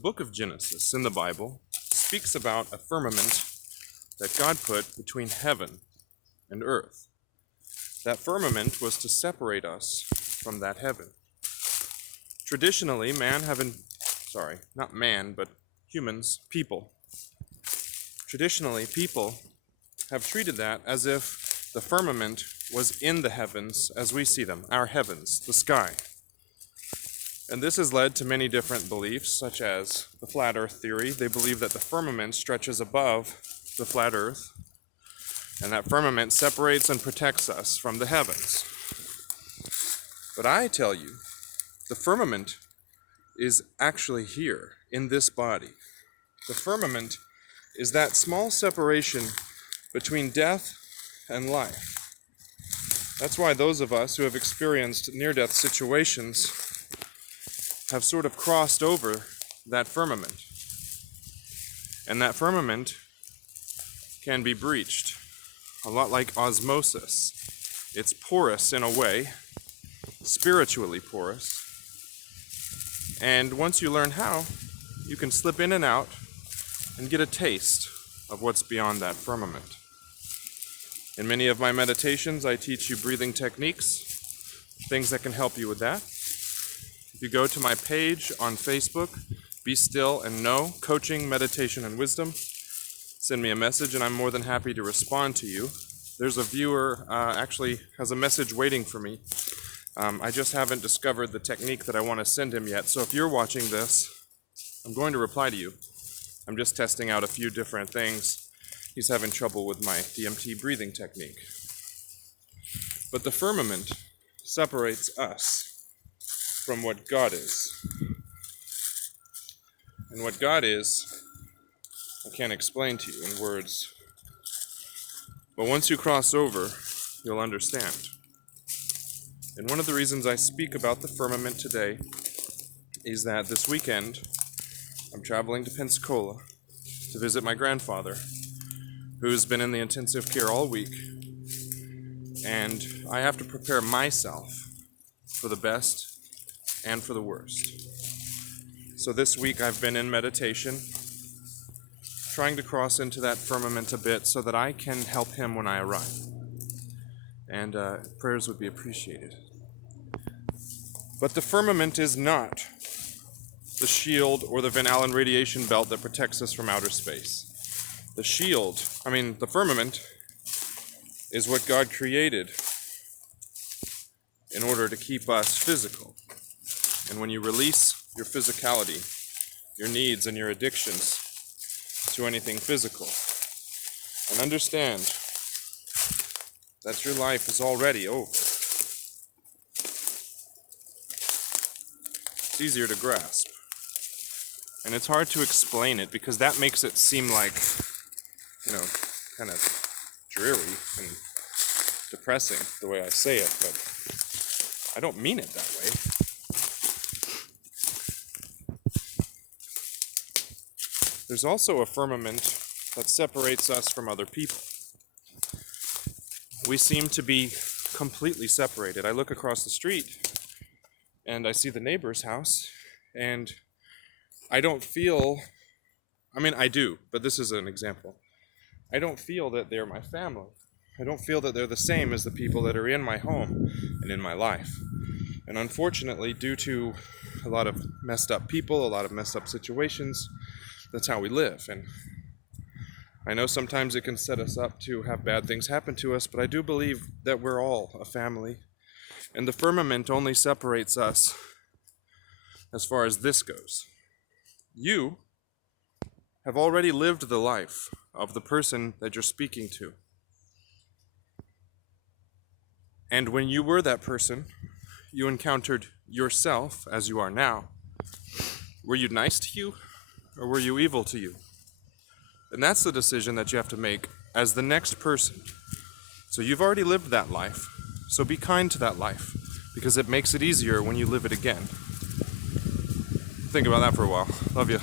book of Genesis in the Bible speaks about a firmament that God put between heaven and earth. That firmament was to separate us from that heaven. Traditionally, people. Traditionally, people have treated that as if the firmament was in the heavens as we see them, our heavens, the sky. And this has led to many different beliefs, such as the flat earth theory. They believe that the firmament stretches above the flat earth, and that firmament separates and protects us from the heavens. But I tell you, the firmament is actually here, in this body. The firmament is that small separation between death and life. That's why those of us who have experienced near-death situations have sort of crossed over that firmament. And that firmament can be breached, a lot like osmosis. It's porous in a way, spiritually porous. And once you learn how, you can slip in and out and get a taste of what's beyond that firmament. In many of my meditations, I teach you breathing techniques, things that can help you with that. If you go to my page on Facebook, Be Still and Know, Coaching, Meditation, and Wisdom, send me a message and I'm more than happy to respond to you. There's a viewer actually has a message waiting for me. I just haven't discovered the technique that I want to send him yet. So if you're watching this, I'm going to reply to you. I'm just testing out a few different things. He's having trouble with my DMT breathing technique. But the firmament separates us from what God is. And what God is, I can't explain to you in words. But once you cross over, you'll understand. And one of the reasons I speak about the firmament today is that this weekend I'm traveling to Pensacola to visit my grandfather, who's been in the intensive care all week. And I have to prepare myself for the best and for the worst. So this week I've been in meditation, trying to cross into that firmament a bit so that I can help him when I arrive. And prayers would be appreciated. But the firmament is not the shield or the Van Allen radiation belt that protects us from outer space. The firmament is what God created in order to keep us physical. And when you release your physicality, your needs and your addictions to anything physical, and understand that your life is already over, it's easier to grasp. And it's hard to explain it because that makes it seem like, kind of dreary and depressing the way I say it, but I don't mean it that way. There's also a firmament that separates us from other people. We seem to be completely separated. I look across the street and I see the neighbor's house and I don't feel, I do, but this is an example. I don't feel that they're my family. I don't feel that they're the same as the people that are in my home and in my life. And unfortunately, due to a lot of messed up people, a lot of messed up situations, that's how we live. And I know sometimes it can set us up to have bad things happen to us, but I do believe that we're all a family. And the firmament only separates us as far as this goes. You have already lived the life of the person that you're speaking to. And when you were that person, you encountered yourself as you are now. Were you nice to you, or were you evil to you? And that's the decision that you have to make as the next person. So you've already lived that life, so be kind to that life, because it makes it easier when you live it again. Think about that for a while. Love you.